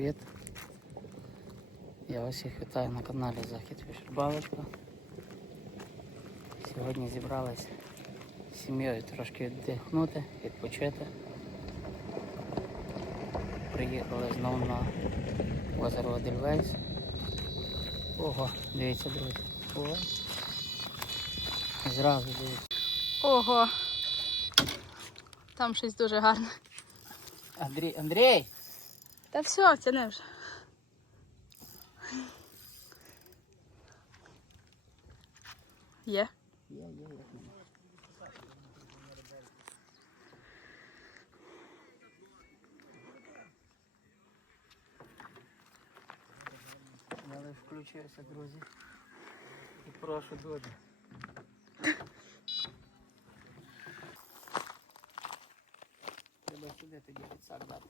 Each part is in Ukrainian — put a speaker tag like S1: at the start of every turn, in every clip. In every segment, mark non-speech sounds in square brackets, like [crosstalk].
S1: привіт! Я вас вітаю на каналі Захід Вишербалочка. Сьогодні зібрались з сім'єю трошки віддихнути, відпочити. Приїхали знову на озеро Одельвейс. Ого, дивіться, друзі. Ого. Зразу дивіться.
S2: Ого. Там щось дуже гарне.
S1: Андрій, Андрій!
S2: Та все, це не вже. Є.
S1: Є, є, є. Я лише включився, друзі. І прошу дуже. Треба сюди тоді підсак дати.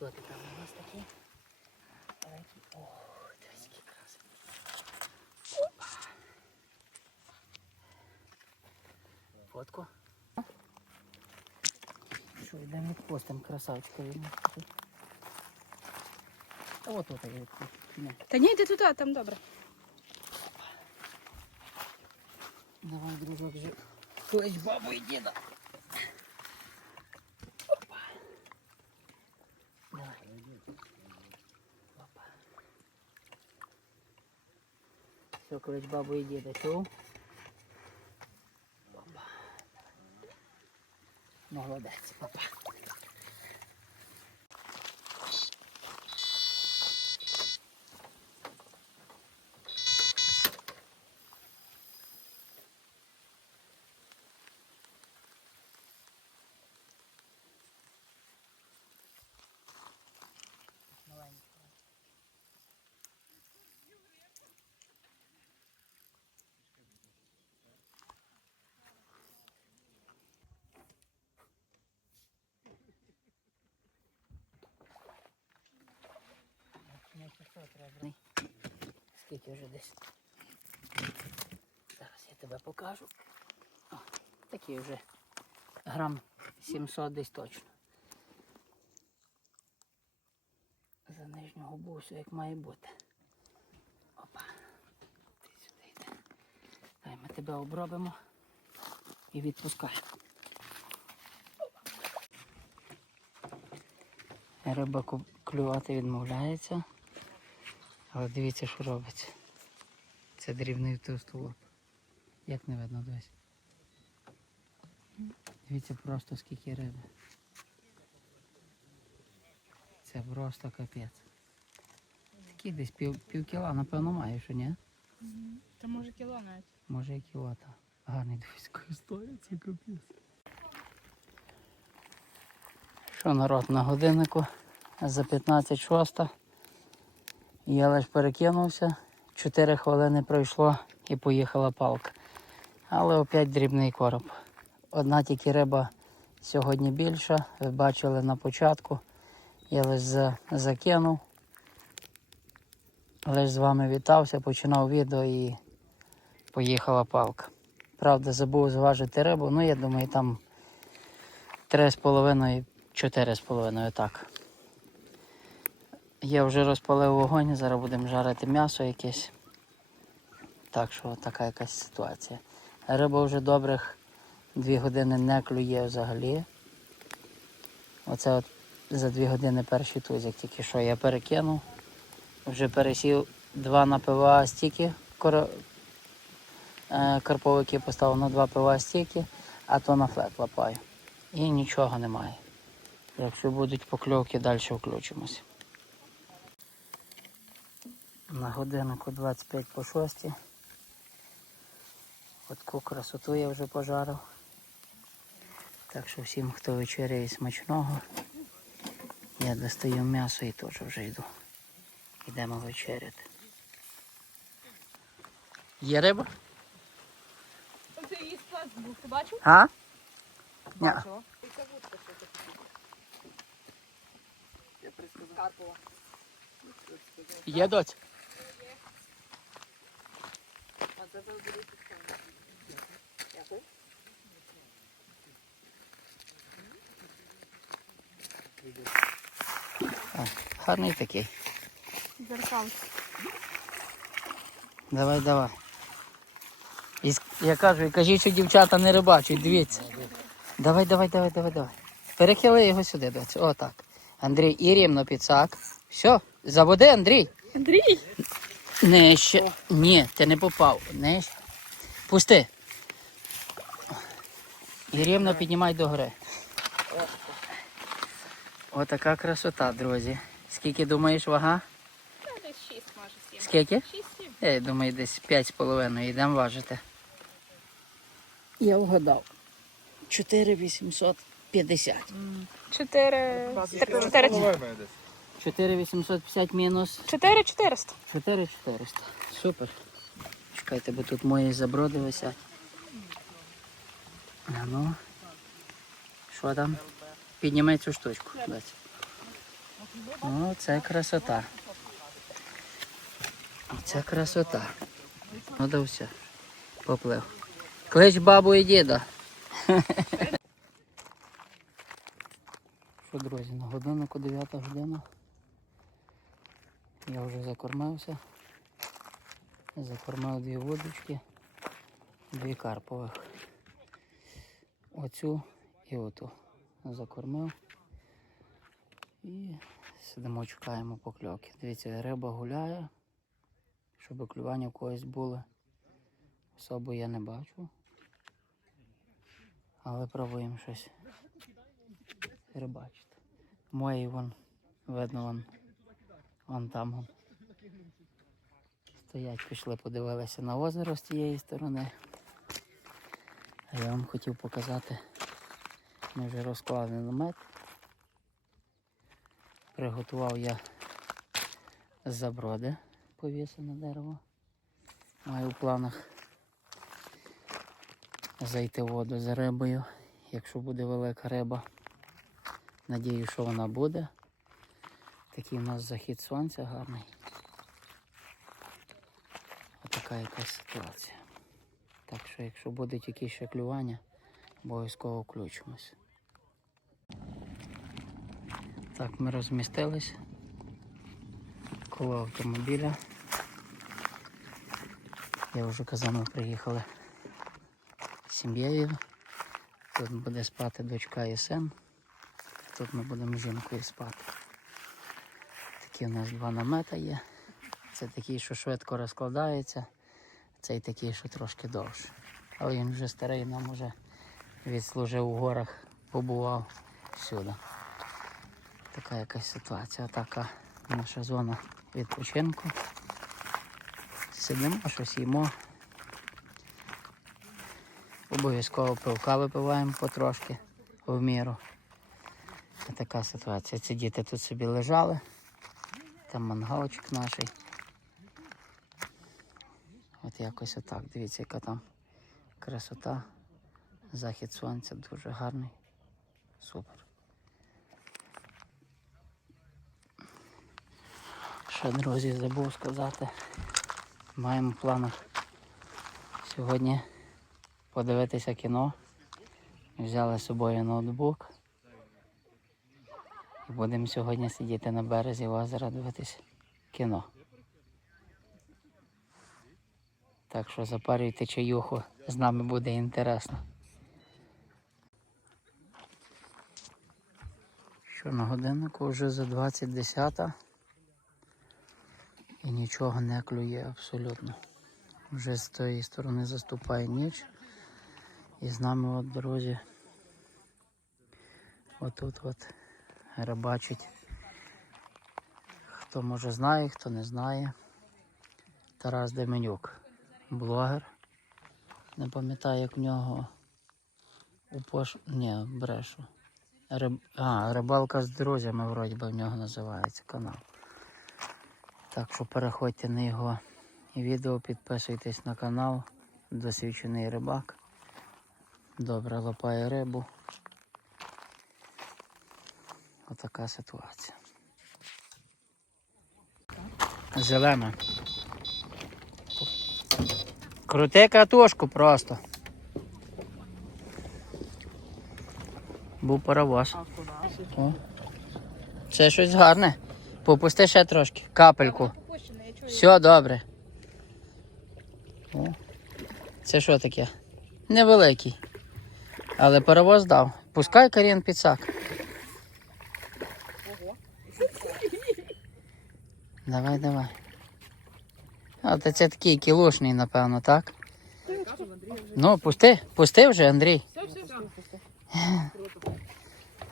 S1: Що ти там у нас таке? Давайте. О, дивись, який красивий. Фотку. Що, йдемо відпустимо красавчика візьмемо. Та от тут я відпустимо. Ні.
S2: Та ні, йди туди, там добре.
S1: Давай, дружок, же. Клич бабу і діда. Клич бабу і діда. Чув? Молодець, папа. Маленький. Ну, це що треба? Скільки вже десь? Зараз я тебе покажу. О, такий вже грам 700 десь точно. За нижню губу все як має бути. Опа. Ти сюди йде. Дай ми тебе обробимо і відпускаємо. Рибаку клювати відмовляється. Але дивіться, що робиться. Це дрібний товстолоб. Як не видно десь. Дивіться просто скільки риби. Це просто капець. Такі десь пів, пів кіла, напевно, має, що ні?
S2: Та може кіло навіть.
S1: Може і кіло, та. Гарний дивись, історія, це капець. Що народ на годиннику? За 15 шоста. Я лише перекинувся. 4 хвилини пройшло і поїхала палка. Але опять дрібний короб. Одна тільки риба сьогодні більша. Ви бачили на початку. Я лише закинув. Лише з вами вітався, починав відео і поїхала палка. Правда, забув зважити рибу, ну я думаю, там 3,5 4,5 так. Я вже розпалив вогонь, зараз будемо жарити м'ясо якесь. Так що така якась ситуація. Риба вже добрих Дві години не клює взагалі. Оце от за дві години перший тузик тільки що я перекинув. Вже пересів два на ПВА стільки кор... е, карповики поставив на два ПВА стільки, а то на флет лапаю. І нічого немає. Якщо будуть покльовки, далі включимось. На годиннику 25 по 6. Отку красоту я вже пожарив. Так що всім, хто вечеряє смачного, я достаю м'ясо і теж вже йду. Йдемо вечеряти. Є риба?
S2: Це її склад був, ти бачив?
S1: А? Ні.
S2: Карпова.
S1: Є доць. О, Гарний такий.
S2: Зеркал.
S1: Давай, давай. І, я кажу, і кажіть, що дівчата не рибачать, дивіться. Давай, давай, давай, давай, давай. Перехили його сюди, доць. О, так. Андрій, і рівно підсак. Все, заводи, Андрій.
S2: Андрій!
S1: Нижче. Ні, ти не попав. Нижче. Пусти. І рівно піднімай до гори. Отака красота, друзі. Скільки думаєш вага?
S2: Десь 6, може 7.
S1: Скільки?
S2: 6-7.
S1: Я думаю, десь 5,5 йдемо важити. Я вгадав. 4,850.
S2: 4... 4...
S1: 4,850 мінус
S2: 4 400.
S1: 4,400. Супер. Чекайте, бо тут мої заброди висять. А ну. Що там? Піднімай цю штучку. О, це красота. Це красота. Ну да все. Поплив. Клич бабу і діда. [laughs] Що, друзі, на годиннику 9 година. Я вже закормився. Закормив дві водочки, дві карпових. Оцю і оту закормив. І сидимо, чекаємо покльовки. Дивіться, риба гуляє, щоб клювання в когось було. Особо я не бачу. Але пробуємо щось рибачити. Мої вон, видно вон, вон там. Стоять, пішли, подивилися на озеро з тієї сторони. А я вам хотів показати. Ми вже розклали намет. Приготував я заброди, повісив на дерево. Маю в планах зайти в воду за рибою, якщо буде велика риба. Надію, що вона буде. Такий у нас захід сонця гарний. Отака якась ситуація. Так що, якщо будуть якісь ще клювання, обов'язково включимось. Так, ми розмістились коло автомобіля. Я вже казав, ми приїхали з сім'єю. Тут буде спати дочка і син. Тут ми будемо жінкою спати. Такі у нас два намета є. Це такий, що швидко розкладається, цей такий, що трошки довше. Але він вже старий, нам вже відслужив у горах, побував всюди. Така якась ситуація. Така наша зона відпочинку. Сидимо, щось їмо. Обов'язково пивка випиваємо потрошки в міру. Така ситуація. Ці діти тут собі лежали. Там мангалочок наш. От якось отак. Дивіться, яка там красота. Захід сонця дуже гарний. Супер. Ще, друзі, забув сказати. Маємо в планах сьогодні подивитися кіно. Взяли з собою ноутбук. Будемо сьогодні сидіти на березі озера, дивитись кіно. Так що запарюйте чаюху, з нами буде інтересно. Що на годиннику вже за 20.10 і нічого не клює абсолютно. Вже з тої сторони заступає ніч. І з нами от друзі отут от рибачить. Хто може знає, хто не знає. Тарас Деменюк, блогер. Не пам'ятаю, як в нього у пош... Ні, брешу. Риб... А, рибалка з друзями, вроді би в нього називається канал. Так що переходьте на його відео, підписуйтесь на канал. Досвідчений рибак. Добре лапає рибу. Отака ситуація. Зелена. Крути катушку просто. Був паровоз. О. Це щось гарне. Попусти ще трошки. Капельку. Все добре. О. Це що таке? Невеликий. Але паровоз дав. Пускай Карін підсак. Давай, давай. А то це такий кілошний, напевно, так? Ну, пусти, пусти вже, Андрій.
S2: Все, все, все.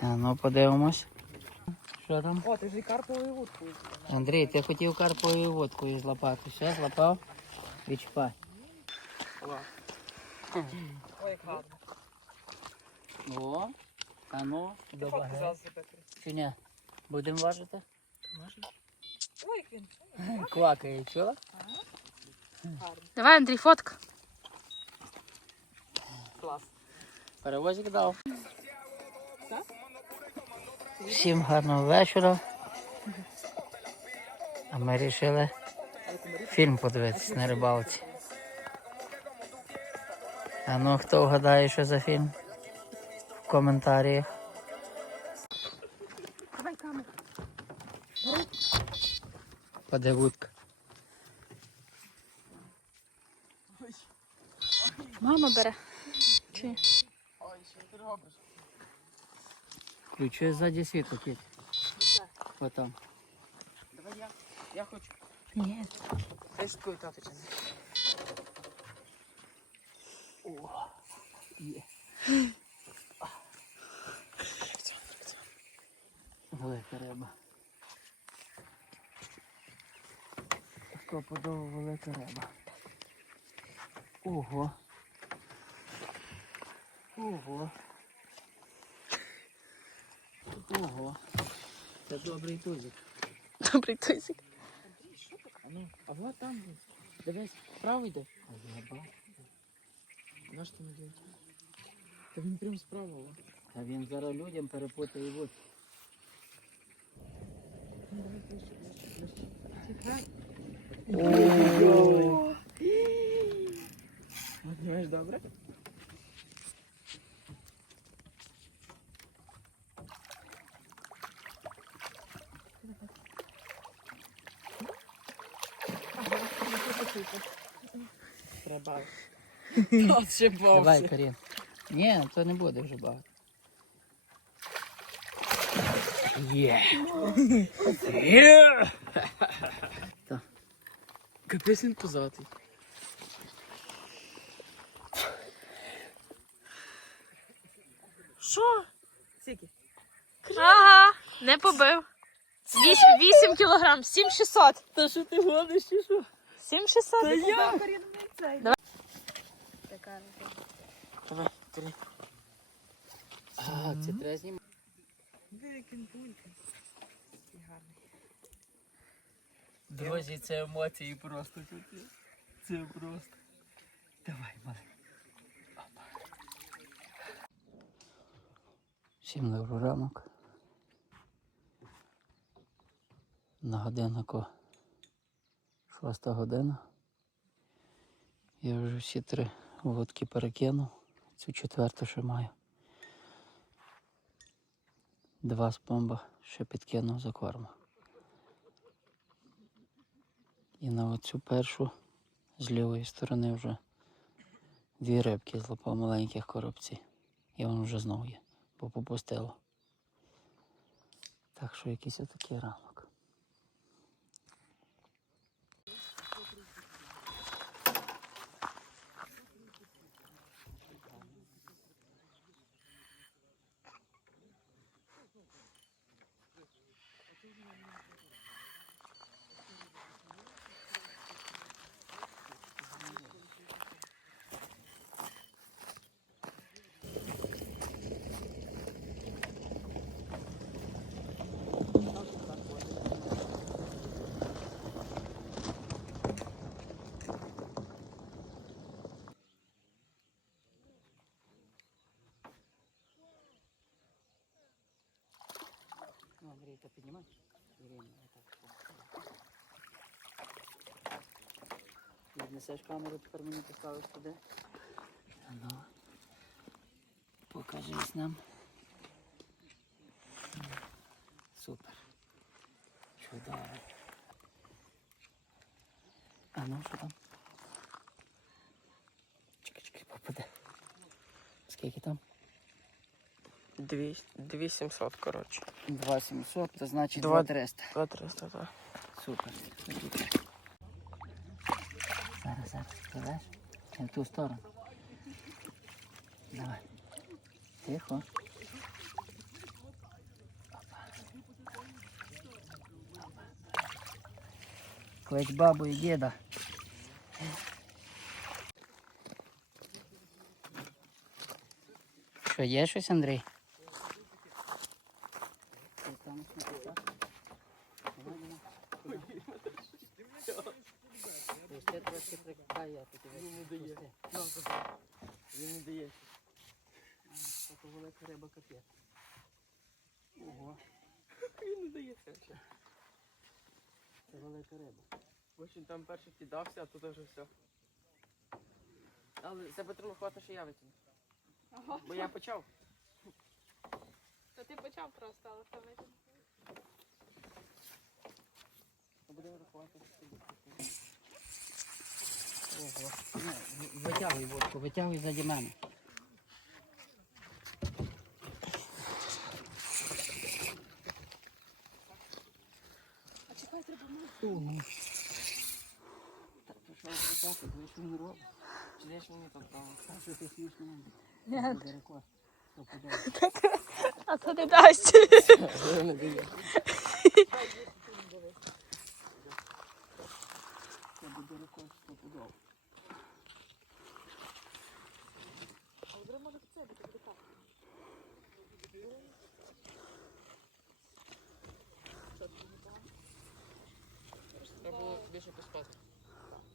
S1: А ну подивимось. Що там?
S3: О, ти ж і карповою вудкою.
S1: Андрій, ти хотів карповою водкою злапати. Все, злапав? Відчіпай.
S3: Ой, як гарно.
S1: О, а ну,
S3: Ти
S1: до
S3: фотку
S1: баги.
S3: зараз зробити.
S1: Чи ні? Будемо важити?
S3: Ой, як він. [laughs]
S1: Квакає, чула?
S2: Давай, Андрій, фотка.
S3: Клас.
S1: Перевозик дав. Всім гарного вечора. А ми вирішили фільм подивитися на рибалці. А ну хто вгадає, що за фільм? В коментарях.
S2: Давай камеру.
S1: Паде вудка.
S2: Мама бере. Чи?
S1: Включи ззаді світло, кіт. Потом.
S3: Давай я. Я хочу.
S2: Ні.
S3: Дай шкою тати чи
S1: Є. Велика риба. Стопудово велика риба. Ого. Ого. Ого. Це добрий тузик.
S2: Добрий тузик.
S3: А ну, а вот там. Дивись, вправо йде.
S1: А я бачу.
S3: Наш ти не? Та він прям справа. о.
S1: А він зараз людям перепутає воду.
S3: Ну, давай ближче, ближче, ближче.
S1: Ого.
S3: Знаєш, добре? Треба. От ще
S1: Давай, Карін. Ні, то не буде вже багато. Є. Є.
S3: Капець він позатий.
S2: Що?
S3: Скільки?
S2: Ага, не побив. 8 кілограм, 7600.
S3: Та що ти гониш, чи що?
S2: 7600.
S3: Та я.
S1: Давай, три. А, це треба знімати.
S3: Булька. Який гарний.
S1: Друзі, це емоції просто тут. Це просто. Давай, малий. Всім добрий ранок. На годиннику шоста година. Я вже всі три водки перекинув. Цю четверту ще маю. Два з бомба ще підкинув за корму. І на оцю першу з лівої сторони вже дві рибки злопав маленьких коробці. І воно вже знову є, бо попустило. Так що якийсь отакий ранок. Ну, Андрій, то піднімай. Ірина, отак. Віднесеш камеру, тепер мені поставиш туди. Ну, покажись нам. Супер. Чудово. А ну, що там? Чекай, чекай, попаде. Скільки там?
S3: 2700, коротше.
S1: 2700, то значить
S3: Два-
S1: 2300.
S3: 2300, так.
S1: Супер. Зараз, зараз, пливеш? Не в ту сторону. Давай. Тихо. Опа. Опа. Клич бабу і діда. Що, є щось, Андрій? Там
S3: перший кидався, а тут вже все. Але за Петром хватить, що я витягну.
S2: Ага.
S3: Бо я почав.
S2: То ти почав просто, але це витягнув.
S3: Будемо рахувати.
S1: Ого. Ну, Витягуй водку, витягуй заді мене.
S2: А чекай, треба мити.
S1: Так, прикати, ви робить?
S3: Чи мені право?
S1: Та що ти смішно?
S2: Ні.
S1: Буде рекорд. Хто?
S2: А то не дасть.
S3: Не дає.
S1: Це буде рекорд.
S3: Треба було більше поспати.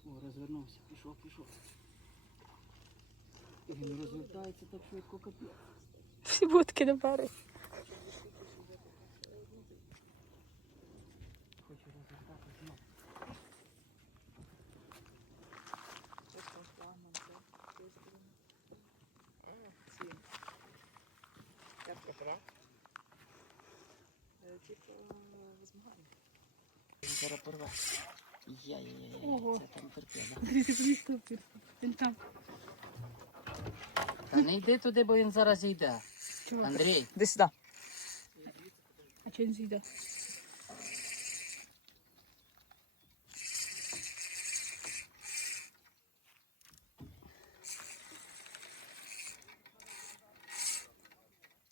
S1: О, розвернувся, пішов, пішов. Він розвертається так швидко капець.
S2: Всі будки на берег.
S1: Хочу розвертатися знову.
S3: Як
S1: зараз порве.
S2: Ого.
S1: це там.
S2: Він там.
S1: Та не йди туди, бо він зараз йде.
S2: Чого?
S1: Андрій,
S3: Де сюди.
S2: А чого він зійде?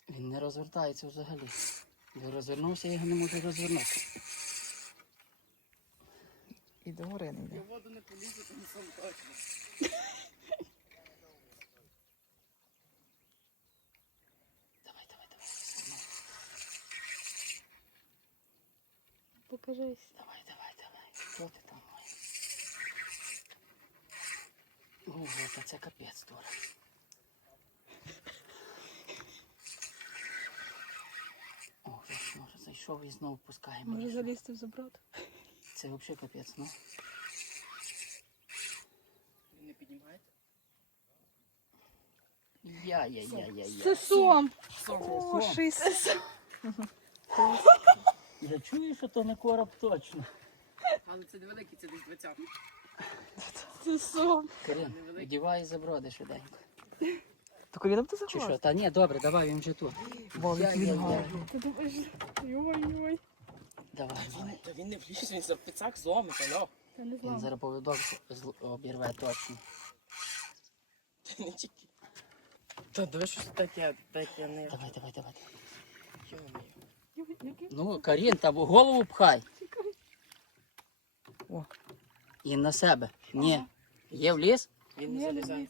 S1: він не розвертається взагалі. Він розвернувся, я його не можу розвернути.
S3: До гори не йде.
S1: воду не полізу, то сам точно. Давай, давай, давай.
S2: Покажись.
S1: Давай, давай, давай. Хто ти там? Ого, та це капець дура. О, вже може зайшов і знову пускає
S2: Може залізти в заброд?
S1: Це взагалі капець, ну.
S3: Він не піднімається?
S1: Я-я-я-я-я.
S2: Це сом.
S1: Сом.
S2: О, шість.
S1: Я чую, що то не короб точно.
S3: Але це невеликий, це десь 20.
S2: Це сом.
S1: Карин, одівай заброди швиденько.
S3: То коліном ти
S1: Чи що?
S3: заховав?
S1: Та ні, добре, давай він вже тут.
S3: Вау,
S1: Давай, давай.
S3: Та він не вліз, він за пицак зломить, алло.
S2: Та не
S1: Він зараз повідок зл- обірве точно.
S3: Ти не тільки. Та давай щось таке, таке не.
S1: Давай, давай, давай.
S3: Йо-моє.
S1: Ну, Карін, та в голову пхай.
S3: О.
S1: І на себе. Ні. Є в ліс?
S3: Він не
S2: Ні, не
S3: залізає.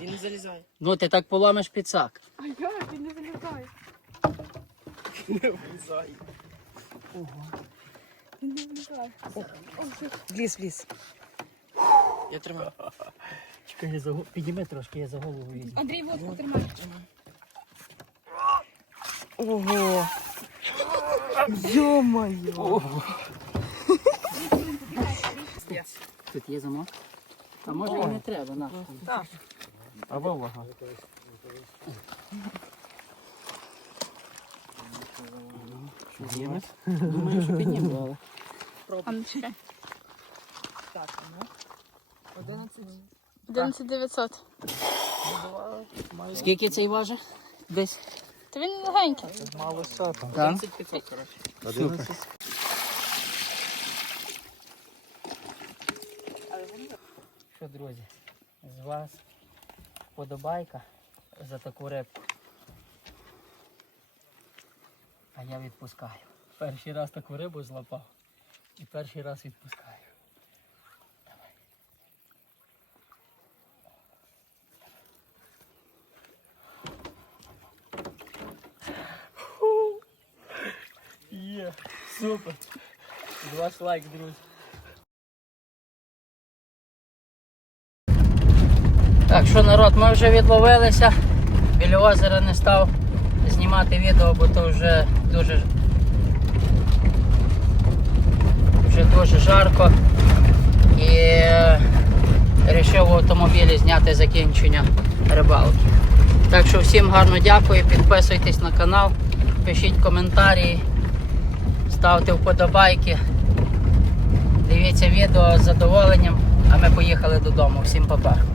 S3: Він не залізає.
S1: Ну, ти так поламиш підсак.
S2: А як? Він не залітає.
S3: Не влізає.
S2: Не.
S3: Вліз, вліз. Я тримаю.
S1: Чекай, я за голову. Підніми трошки, я за голову візьму.
S2: Андрій, водку тримай.
S3: Ого. Йо-моє.
S1: Тут є замок? А може і не треба, на.
S3: Так. А вовага.
S1: Думаю, що підніме, але.
S2: Ну.
S3: Так, ну. 11.
S2: 11 900.
S1: Скільки цей важить? Десь.
S2: Та він легенький.
S3: Мало сата.
S1: Так?
S3: 11 500, коротше.
S1: Супер. Що, друзі, з вас вподобайка за таку рибку. А я відпускаю. Перший раз таку рибу злапав і перший раз відпускаю. Давай. Є, супер. Ваш лайк, друзі. Так, що народ, ми вже відловилися. Біля озера не став знімати відео, бо то вже дуже вже дуже жарко. І вирішив в автомобілі зняти закінчення рибалки. Так що всім гарно дякую, підписуйтесь на канал, пишіть коментарі, ставте вподобайки. Дивіться відео з задоволенням, а ми поїхали додому. Всім па-па.